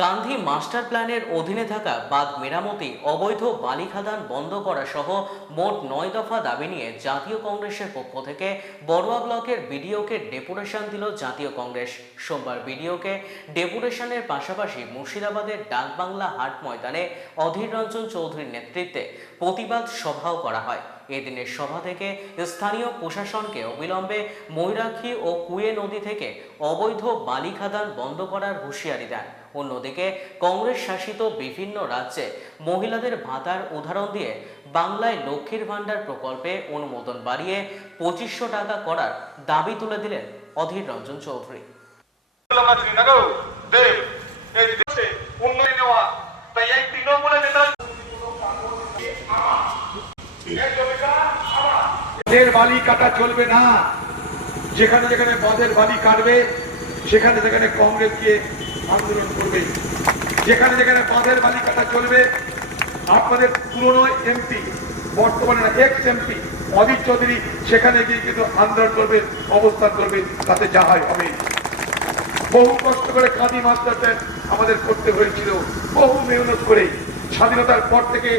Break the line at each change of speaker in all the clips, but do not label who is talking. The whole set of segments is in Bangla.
কান্ধি মাস্টার প্ল্যানের অধীনে থাকা বাঁধ মেরামতি, অবৈধ বালি খাদান বন্ধ করা সহ মোট নয় দফা দাবি নিয়ে জাতীয় কংগ্রেসের পক্ষ থেকে বড়ুয়া ব্লকের বিডিওকে ডেপুটেশন দিল জাতীয় কংগ্রেস। সোমবার বিডিওকে ডেপুটেশনের পাশাপাশি মুর্শিদাবাদের ডাকবাংলা হাট ময়দানে অধীর রঞ্জন চৌধুরীর নেতৃত্বে প্রতিবাদ সভাও করা হয়। এদিনের সভা থেকে স্থানীয় প্রশাসনকে অবিলম্বে ময়ূরাক্ষী ও কুয়ে নদী থেকে অবৈধ বালি খাদান বন্ধ করার হুঁশিয়ারি দেন। অন্যদিকে কংগ্রেস শাসিত বিভিন্ন রাজ্যে মহিলাদের ভাতার উদাহরণ দিয়ে বাংলায় লক্ষ্মীর ভাণ্ডার প্রকল্পে অনুমোদন বাড়িয়ে পঁচিশশো টাকা করার দাবি তুলে দিলেন অধীর রঞ্জন চৌধুরী
আমরা শ্রীনগর দেব এই দেশে উন্নয়ন নেওয়া তাই এই তৃণমূলের নেতা
বাঁধের বালি কাটা চলবে না। যেখানে যেখানে বাঁধের বালি কাটবে, সেখানে সেখানে কংগ্রেস গিয়ে আন্দোলন করবে। যেখানে যেখানে বাঁধের বালি কাটা চলবে, আপনাদের পুরনো এমপি বর্তমানে এক্স এমপি অজিত চৌধুরী সেখানে গিয়ে কিন্তু আন্দোলন করবে, অবস্থান করবে, তাতে যা হয় হবে। বহু কষ্ট করে কাঁদি মাস্টার প্ল্যান আমাদের করতে হয়েছিল, বহু মেহনত করে। স্বাধীনতার পর থেকে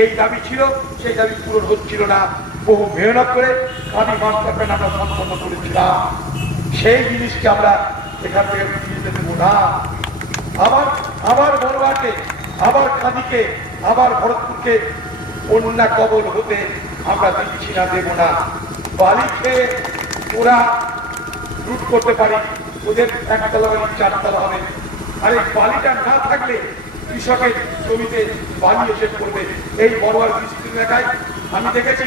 এই দাবি ছিল, সেই দাবি পূরণ হচ্ছিল না। বহু মেহনত করে কাঁদি মাস্টার প্ল্যান আমরা সম্পন্ন করেছিলাম। সেই জিনিসকে আমরা এখান থেকে ফিরিয়ে দেবো না। আবার আবার বড়বাকে, আবার কাঁদিকে আবার ভরতপুরকে বন্যা কবল হতে আমরা দিচ্ছি না, দেবো না। বালি খেয়ে ওরা লুট করতে পারি, ওদের একতলা বাড়ি, চারতলা হবে। আর এই বালিটা না থাকলে কৃষকের জমিতে বালি এসে পড়বে। এই বড়োয়ার বৃষ্টির এলাকায় আমি দেখেছি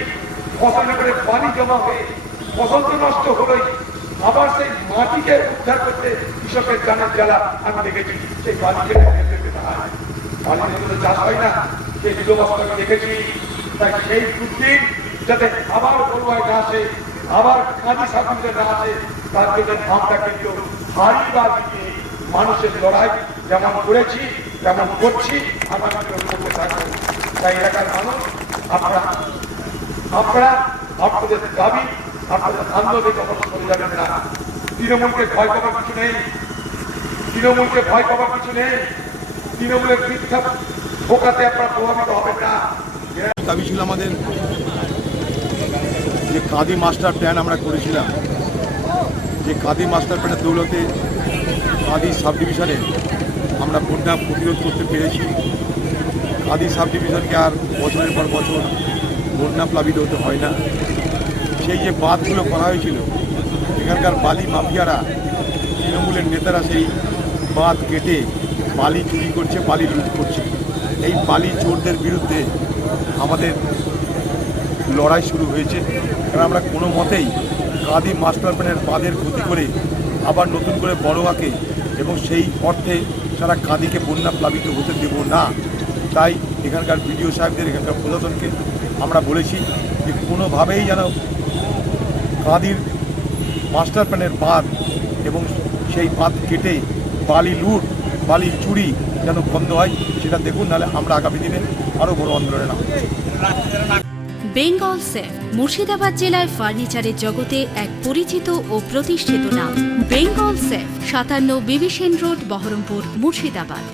ফসলের করে বালি জমা হয়ে ফসল তো নষ্ট হলোই। আবার সেই মাটিকে উদ্ধার করতে কৃষকের জানের জ্বালা আমি দেখেছি। সেই বালিকে চাষ হয় না। সেই যুগবস্থা আমি দেখেছি। তাই সেই দুর্দিন যাতে আবার বড়ুয়ায় না আসে, আবার কাজী সাধুদের না আসে, তার জন্য আমরা কিন্তু হারি বা মানুষের লড়াই যেমন করেছি, তেমন করছি, আমরা করতে থাকব। তাই এলাকার মানুষ, আপনারা আপনারা আপনাদের দাবি আপনাদের আন্দোলনে কখনো চলে যাবেন না। তৃণমূলকে ভয় পাবার কিছু নেই। তৃণমূলকে ভয় পাবার কিছু নেই। তৃণমূলের মিথ্যা বোকাতে আপনারা প্রভাবিত হবেন না।
দাবি ছিল আমাদের যে কাঁদি মাস্টার প্ল্যান আমরা করেছিলাম। যে কাঁদি মাস্টার প্ল্যানের দৌলতে কাঁদি সাব ডিভিশনে আমরা বন্যা প্রতিরোধ করতে পেরেছি। কাঁদি সাব ডিভিশনকে আর বছরের পর বছর বন্যা প্লাবিত হতে হয় না। সেই যে বাঁধগুলো করা হয়েছিল, এখানকার বালি মাফিয়ারা, তৃণমূলের নেতারা সেই বাঁধ কেটে বালি চুরি করছে, বালি লুট করছে। এই বালি চোরদের বিরুদ্ধে আমাদের লড়াই শুরু হয়েছে। কারণ আমরা কোনো মতেই কাঁদি মাস্টার প্ল্যানের বাঁধের ক্ষতি করে আবার নতুন করে বড়োয়াকে এবং সেই অর্থে সারা কাঁদিকে বন্যা প্লাবিত হতে দেব না। তাই এখানকার বিডিও সাহেবদের, এখানকার প্রশাসনকে আমরা বলেছি যে কোনোভাবেই যেন কাঁদির মাস্টার প্ল্যানের বাঁধ এবং সেই বাঁধ কেটে বালি লুট বালি চুরি যেন বন্ধ হয়, সেটা দেখুন, নাহলে আমরা আগামী দিনে আরও বড় আন্দোলনে নামব।
বেঙ্গল সেফ মুর্শিদাবাদ জেলায় ফার্নিচারের জগতে এক পরিচিত ও প্রতিষ্ঠিত নাম। বেঙ্গল সেফ সাতান্ন বিবিসেন রোড, বহরমপুর, মুর্শিদাবাদ।